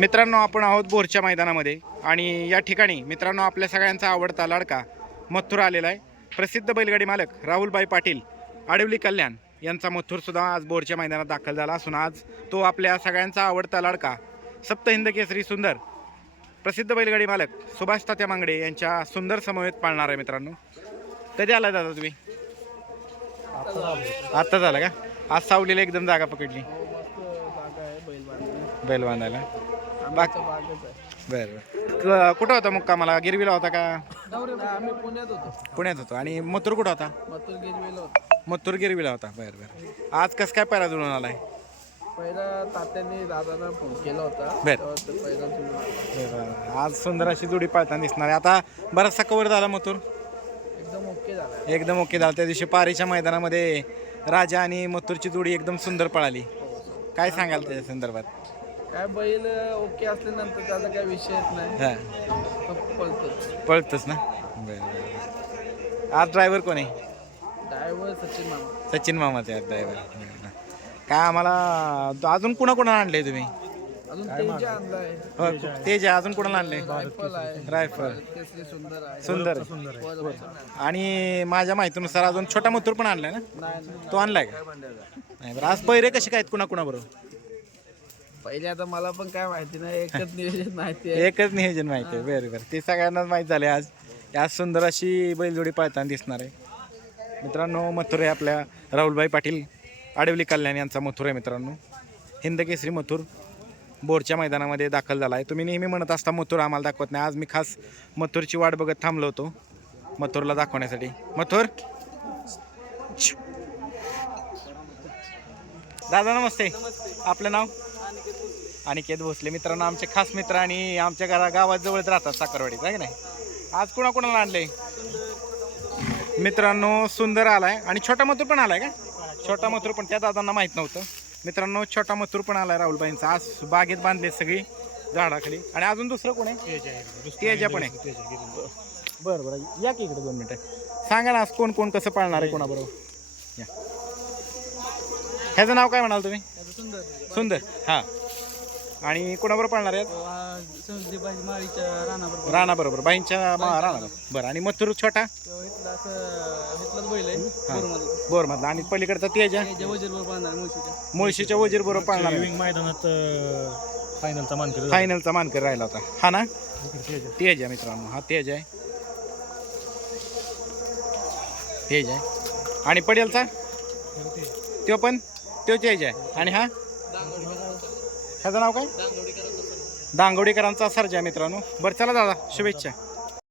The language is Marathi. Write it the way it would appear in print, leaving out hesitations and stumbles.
मित्रांनो, आपण आहोत बोरच्या मैदानामध्ये आणि या ठिकाणी मित्रांनो आपल्या सगळ्यांचा आवडता लाडका मथुर आलेला आहे. प्रसिद्ध बैलगाडी मालक राहुलभाई पाटील आडवली कल्याण यांचा मथुरसुद्धा आज बोरच्या मैदानात दाखल झाला असून आज तो आपल्या सगळ्यांचा आवडता लाडका सप्तहिंद केसरी सुंदर प्रसिद्ध बैलगाडी मालक सुभाष तात्या मांगडे यांच्या सुंदर समवेत पाळणार आहे. मित्रांनो, कधी आला दादा तुम्ही? आत्ता झाला का? आज सावलीला एकदम जागा पकडली बैल बांधायला. बरं, कुठं होता मुक्कामाला? गिरवीला होता का? आम्ही पुण्यात होतो. आणि मथुर कुठं होता? मथुर गिरवीला होता. बरं. आज कसं काय पैरा जुळून आलाय? पहिला तात्यांनी दादांना फोन केला होता. बरं. आज सुंदर अशी जोडी पाळताना दिसणार आहे. आता बराचसा कव्हर झाला मथुर, एकदम ओके झाला. त्या दिवशी पारीच्या मैदानामध्ये राजा आणि मथुरची जोडी एकदम सुंदर पळाली. काय सांगाल त्याच्या संदर्भात? काय बैल ओके असल्यानंतर त्याचा काय विषयच नाही, पळतच ना. बरं. आज ड्रायव्हर कोण आहे? ड्रायव्हर सचिन मामाचे आज ड्रायव्हर. काय आम्हाला अजून कुणाला आणले तुम्ही? अजून तेजा आणलाय. हो, तेजा. अजून कुणाला आणले? रायफल सुंदर. आणि माझ्या माहितीनुसार अजून छोटा मथुर पण आणलाय ना? तो आणलाय का? नाही. बरं, आज पहिरे कसे काय कुणाबरोबर? पहिले आता मला पण काय माहिती नाही, एकच नियोजन माहिती आहे. एकच नियोजन माहिती आहे. बरं. ते सगळ्यांनाच माहीत झाले. आज सुंदर अशी बैलजोडी पाळताना दिसणार आहे. मित्रांनो, मथुर आहे आपल्या राहुलभाई पाटील आडवली कल्याण यांचा मथुर आहे. मित्रांनो, हिंद केसरी मथुर बोरच्या मैदानामध्ये दाखल झाला आहे. तुम्ही नेहमी म्हणत असता मथुर आम्हाला दाखवत नाही. आज मी खास मथुरची वाट बघत थांबलो होतो मथुरला दाखवण्यासाठी. मथुर दादा नमस्ते. आपलं नाव? अनिकेत भोसले. मित्रांनो, आमचे खास मित्र आणि आमच्या गावात जवळच राहतात, साखरवाडीत आहे की नाही. आज कुणाला आणलंय? मित्रांनो, सुंदर आलाय आणि छोटा मथुर पण आलाय का? छोटा मथुर पण त्या दादांना माहित नव्हतं. मित्रांनो, छोटा मथुर पण आलाय राहुलबाईंचा. आज बागेत बांधले सगळी झाडाखाली. आणि अजून दुसरं कोण आहे? तेजा पण आहे. बरं, या की इकडे 2 मिनिटं. सांगा ना आज कोण कोण कसं पाळणार आहे कोणाबरोबर? या. ह्याचं नाव काय म्हणाल तुम्ही? सुंदर. हां. आणि कोणाबरोबर पाळणार आहेत? राणा बरोबर, बाईंच्या राणा. बरं. आणि मथुर छोटा बोरमधला. आणि पलीकडचा तेजा मुळशीच्या वजीर बरोबर पाळणार. मैदानात फायनलचा मानकर राहिला होता हा ना? तेज आहे मित्रांनो, हा तेज आहे. आणि पडेलचा तो पण तो तेज आहे. आणि हा ह्याचं नाव काय? दांगवडीकरांचा सर्जा. मित्रांनो, बरं चला दादा, शुभेच्छा.